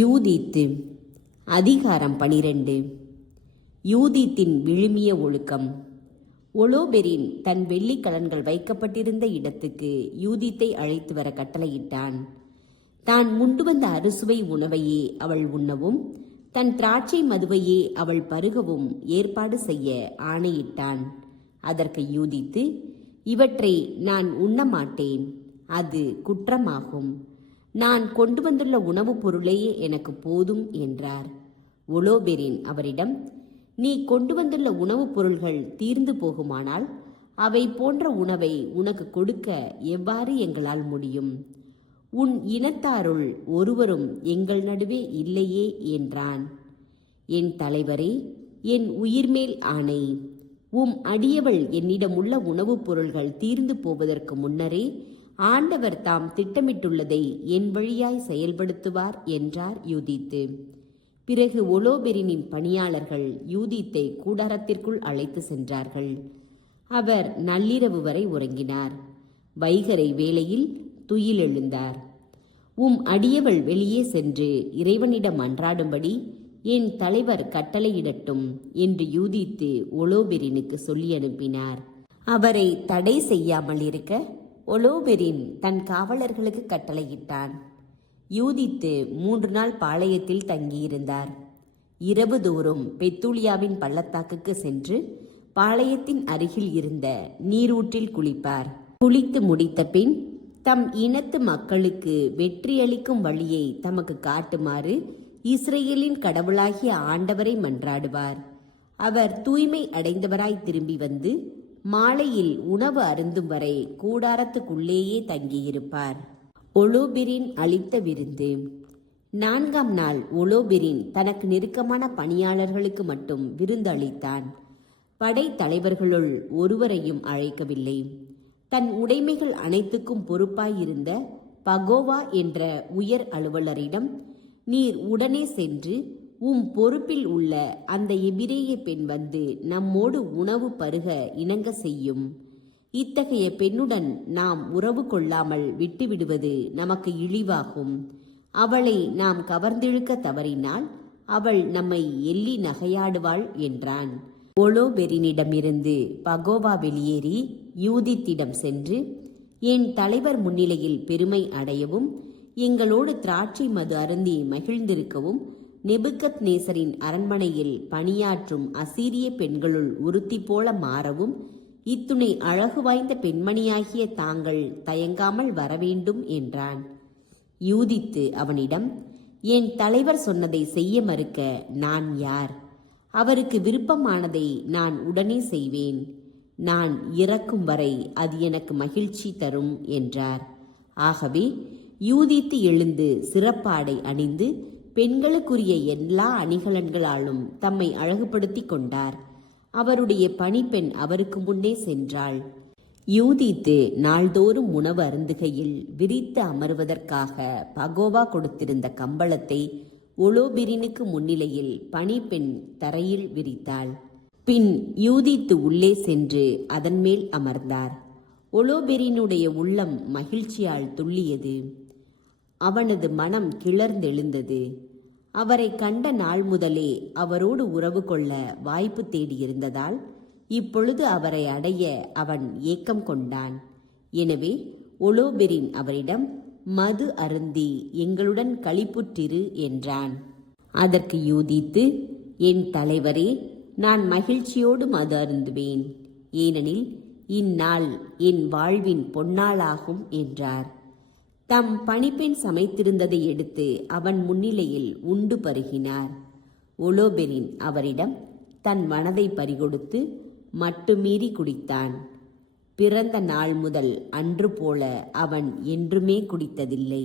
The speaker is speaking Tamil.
யூதித்து அதிகாரம் 12. யூதித்தின் விழுமிய ஒழுக்கம். ஒலோபெரின் தன் வெள்ளிக்கலன்கள் வைக்கப்பட்டிருந்த இடத்துக்கு யூதித்தை அழைத்து வர கட்டளையிட்டான். தான் முண்டு வந்த அறுசுவை உணவையே அவள் உண்ணவும் தன் திராட்சை மதுவையே அவள் பருகவும் ஏற்பாடு செய்ய ஆணையிட்டான். அதற்கு யூதித்து, இவற்றை நான் உண்ணமாட்டேன், அது குற்றமாகும். நான் கொண்டு வந்துள்ள உணவுப் பொருளையே எனக்கு போதும் என்றார். ஒலோபெரின் அவரிடம், நீ கொண்டு வந்துள்ள உணவுப் பொருள்கள் தீர்ந்து போகுமானால் அவை போன்ற உணவை உனக்கு கொடுக்க எவ்வாறு எங்களால் முடியும்? உன் இனத்தாருள் ஒருவரும் எங்கள் நடுவே இல்லையே என்றான். என் தலைவரே, என் உயிர்மேல் ஆணை, அடியவள் என்னிடமுள்ள உணவுப் பொருள்கள் தீர்ந்து போவதற்கு முன்னரே ஆண்டவர் தாம் திட்டமிட்டுள்ளதை என் வழியாய் செயல்படுத்துவார் என்றார் யூதித்து. பிறகு ஒலோபெரினின் பணியாளர்கள் யூதித்தை கூடாரத்திற்குள் அழைத்து சென்றார்கள். அவர் நள்ளிரவு வரை உறங்கினார். வைகறை வேளையில் துயில் எழுந்தார். அடியவள் வெளியே சென்று இறைவனிடம் மன்றாடும்படி என் தலைவர் கட்டளையிடட்டும் என்று யூதித்து ஒலோபெரினுக்கு சொல்லி அனுப்பினார். அவரை தடை செய்யாமல் இருக்க ஒலோபெரின் தன் காவலர்களுக்கு கட்டளையிட்டான். யூதித்து 3 நாள் பாளையத்தில் தங்கியிருந்தார். இரவு தோறும் பெத்தூலியாவின் பள்ளத்தாக்குக்கு சென்று பாளையத்தின் அருகில் இருந்த நீரூற்றில் குளிப்பார். குளித்து முடித்த பின் தம் இனத்து மக்களுக்கு வெற்றியளிக்கும் வழியை தமக்கு காட்டுமாறு இஸ்ரேலின் கடவுளாகிய ஆண்டவரை மன்றாடுவார். அவர் தூய்மை அடைந்தவராய் திரும்பி வந்து மாலையில் உணவு அருந்தும் வரை கூடாரத்துக்குள்ளேயே தங்கியிருப்பார். ஒலோபெரின் அளித்த விருந்து. 4ஆம் நாள் ஒலோபெரின் தனக்கு நெருக்கமான பணியாளர்களுக்கு மட்டும் விருந்து அளித்தான். படை தலைவர்களுள் ஒருவரையும் அழைக்கவில்லை. தன் உடைமைகள் அனைத்துக்கும் பொறுப்பாயிருந்த பகோவா என்ற உயர் அலுவலரிடம், நீர் உடனே சென்று பொறுப்பில் உள்ள அந்த எபிரேய பெண் வந்து நம்மோடு உணவு பருக இணங்க செய்யும். இத்தகைய பெண்ணுடன் நாம் உறவு கொள்ளாமல் விட்டுவிடுவது நமக்கு இழிவாகும். அவளை நாம் கவர்ந்திழுக்க தவறினால் அவள் நம்மை எள்ளி நகையாடுவாள் என்றான். ஒலோபெரினிடமிருந்து பகோவா வெளியேறி யூதித்திடம் சென்று, என் தலைவர் முன்னிலையில் பெருமை அடையவும் எங்களோடு திராட்சை மது அருந்தி மகிழ்ந்திருக்கவும் நெபுக்கத் நேசரின் அரண்மனையில் பணியாற்றும் அசீரிய பெண்களுள் ஒருத்தி போல மாறவும் இத்துணை அழகு வாய்ந்த பெண்மணியாகிய தாங்கள் தயங்காமல் வரவேண்டும் என்றான். யூதித்து அவனிடம், என் தலைவர் சொன்னதை செய்ய மறுக்க நான் யார்? அவருக்கு விருப்பமானதை நான் உடனே செய்வேன். நான் இறக்கும் வரை அது எனக்கு மகிழ்ச்சி தரும் என்றார். ஆகவே யூதித்து எழுந்து சிறப்பாடை அணிந்து பெண்களுக்குரிய எல்லா அணிகலன்களாலும் தம்மை அழகுபடுத்தி கொண்டார். அவருடைய பணிப்பெண் அவருக்கு முன்னே சென்றாள். யூதித்து நாள்தோறும் உணவு அருந்துகையில் விரித்து அமர்வதற்காக பகோவா கொடுத்திருந்த கம்பளத்தை ஒலோபெரினுக்கு முன்னிலையில் பணிப்பெண் தரையில் விரித்தாள். பின் யூதித்து உள்ளே சென்று அதன் மேல் அமர்ந்தார். ஒலோபெரினுடைய உள்ளம் மகிழ்ச்சியால் துள்ளியது. அவனது மனம் கிளர்ந்தெழுந்தது. அவரை கண்ட நாள் முதலே அவரோடு உறவு கொள்ள வாய்ப்பு தேடியிருந்ததால் இப்பொழுது அவரை அடைய அவன் ஏக்கம் கொண்டான். எனவே ஒலோபெரின் அவரிடம், மது அருந்தி எங்களுடன் களிப்புற்றிரு என்றான். அதற்கு யூதித்து, என் தலைவரே, நான் மகிழ்ச்சியோடு மது அருந்துவேன், ஏனெனில் இந்நாள் என் வாழ்வின் பொன்னாளாகும் என்றார். தம் பணிப்பெண் சமைத்திருந்ததை எடுத்து அவன் முன்னிலையில் உண்டு பருகினார். ஒலோபெரின் அவரிடம் தன் மனதை பறிகொடுத்து மட்டுமீறி குடித்தான். பிறந்த நாள் முதல் அன்று போல அவன் என்றுமே குடித்ததில்லை.